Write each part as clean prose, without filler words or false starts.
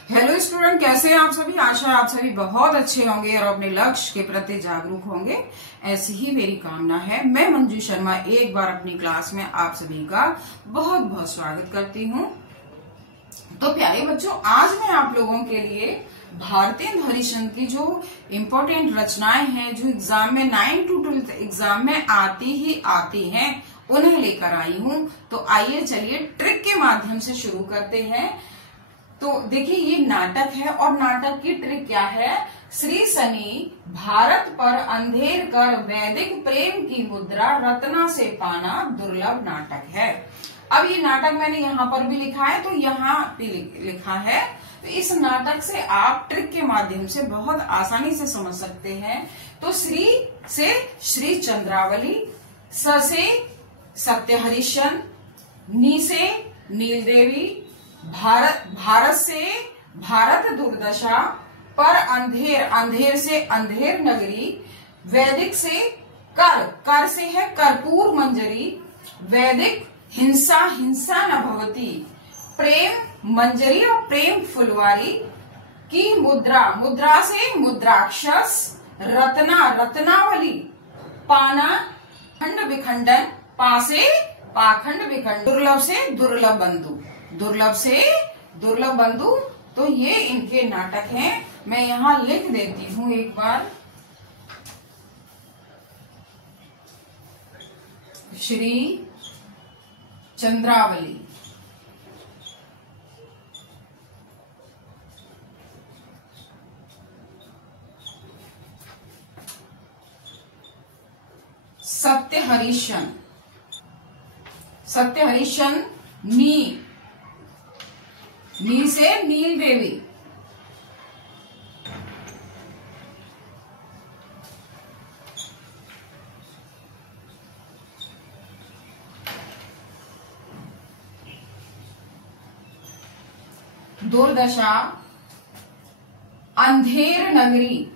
Hello student, कैसे हैं आप सभी। आशा है आप सभी बहुत अच्छे होंगे और अपने लक्ष्य के प्रति जागरूक होंगे, ऐसी ही मेरी कामना है। मैं मंजू शर्मा एक बार अपनी क्लास में आप सभी का बहुत बहुत स्वागत करती हूँ। तो प्यारे बच्चों, आज मैं आप लोगों के लिए भारतेंदु हरिश्चंद्र की जो इम्पोर्टेंट रचनाएं हैं, जो एग्जाम में 9 to 12 एग्जाम में आती हैं, उन्हें लेकर आई हूँ। तो आइए चलिए ट्रिक के माध्यम से शुरू करते हैं। तो देखिए, ये नाटक है और नाटक की ट्रिक क्या है। श्री शनि भारत पर अंधेर कर वैदिक प्रेम की मुद्रा रत्ना से पाना दुर्लभ नाटक है। अब ये नाटक मैंने यहाँ पर भी लिखा है, तो यहाँ भी लिखा है। तो इस नाटक से आप ट्रिक के माध्यम से बहुत आसानी से समझ सकते हैं। तो श्री से श्री चंद्रावली, स से सत्य हरिश्चंद्र, नी से नील देवी, भारत से भारत दुर्दशा, पर अंधेर, अंधेर से अंधेर नगरी, वैदिक से कर से है कर्पूर मंजरी, वैदिक हिंसा, हिंसा न भवती, प्रेम मंजरी और प्रेम फुलवारी की मुद्रा, मुद्रा से मुद्राक्षस, रत्ना रत्नावली, पाना खंड विखंडन, पा से पाखंड विखंड, दुर्लभ से दुर्लभ बंधु, दुर्लभ से दुर्लभ बंधु। तो ये इनके नाटक हैं। मैं यहाँ लिख देती हूँ एक बार। श्री चंद्रावली, सत्य हरिश्चंद्र, सत्य हरिश्चंद्र, नी से नील देवी, दुर्दशा, अंधेर नगरी,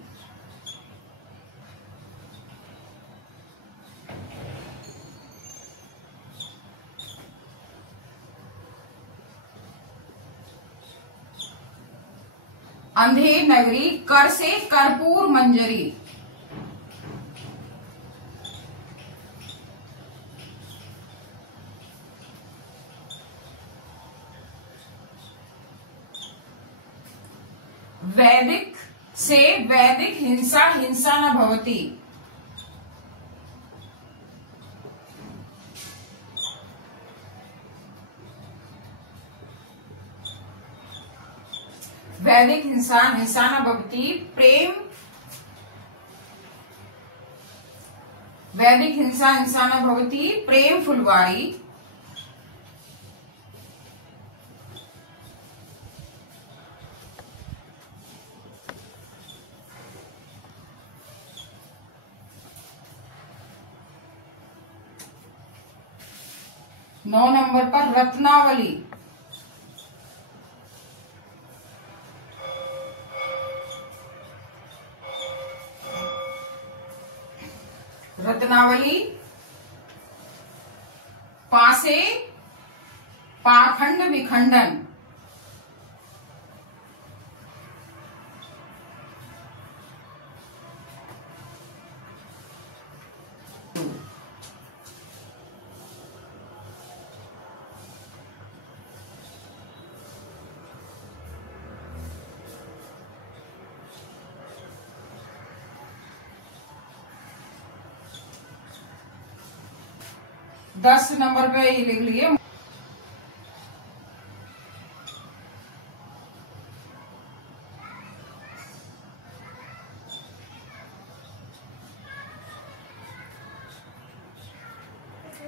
अंधेर नगरी, कर से कर्पूर मंजरी, वैदिक से वैदिक हिंसा, हिंसा न भवती, वैदिक हिंसा, हिंसा न भवती, प्रेम, वैदिक हिंसा, हिंसा न भवती, प्रेम फुलवारी, नौ नंबर पर रत्नावली, रत्नावली, पा से पाखंड विखंडन, दस नंबर पे ये लिख लिए।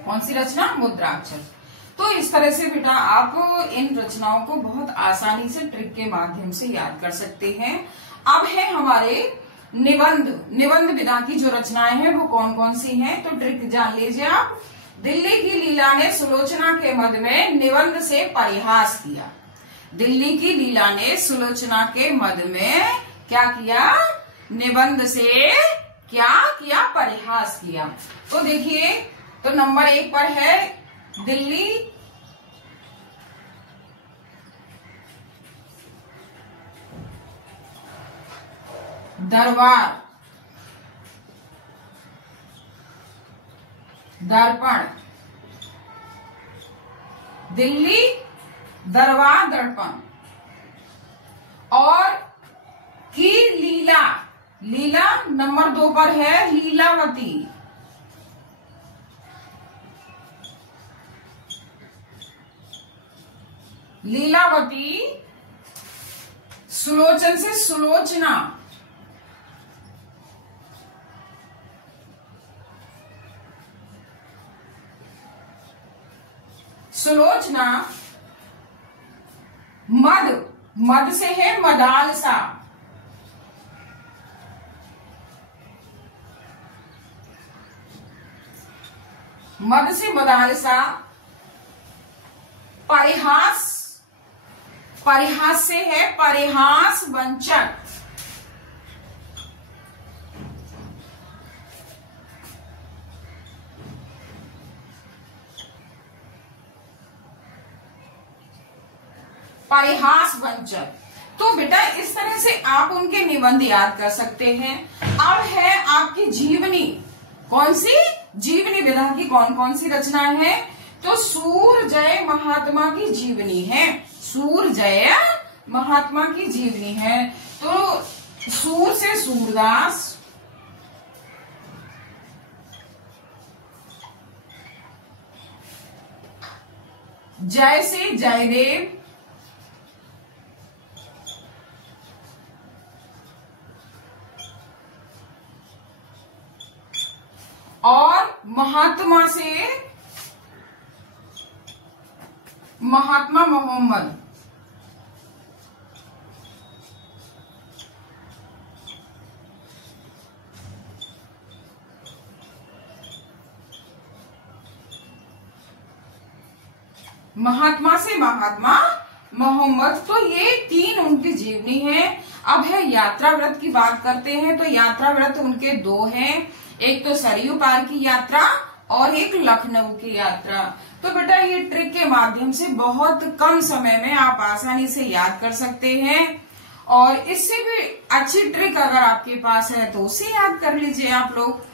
कौन सी रचना? मुद्राक्षर। तो इस तरह से बेटा आप इन रचनाओं को बहुत आसानी से ट्रिक के माध्यम से याद कर सकते हैं। अब है हमारे निबंध, निबंध विधा की जो रचनाएं हैं वो कौन कौन सी हैं, तो ट्रिक जान लीजिए आप। दिल्ली की लीला ने सुलोचना के मद में निबंध से परिहास किया। दिल्ली की लीला ने सुलोचना के मद में क्या किया? निबंध से क्या किया? परिहास किया। तो देखिए, तो नंबर 1 पर है दिल्ली दरबार, दर्पण, दिल्ली दरबार दर्पण। और की लीला, लीला नंबर 2 पर है लीलावती, लीलावती। सुलोचन से सुलोचना, सुलोचना। मद, मद से है मदालसा, मद से मदालसा। परिहास, परिहास से है परिहास वंचक, परिहास वंचक। तो बेटा इस तरह से आप उनके निबंध याद कर सकते हैं। अब है आपकी जीवनी। कौन सी? जीवनी विधा की कौन कौन सी रचना है? तो सूरजय महात्मा की जीवनी है, सूरजय महात्मा की जीवनी है। तो सूर से सूरदास, जय से जयदेव, और महात्मा से महात्मा मोहम्मद। महात्मा से महात्मा मोहम्मद। तो ये 3 उनकी जीवनी है। अब है यात्रा व्रत की बात करते हैं। तो यात्रा व्रत उनके 2 हैं, एक तो सरयू पार की यात्रा और एक लखनऊ की यात्रा। तो बेटा ये ट्रिक के माध्यम से बहुत कम समय में आप आसानी से याद कर सकते हैं। और इससे भी अच्छी ट्रिक अगर आपके पास है तो उसे याद कर लीजिए आप लोग।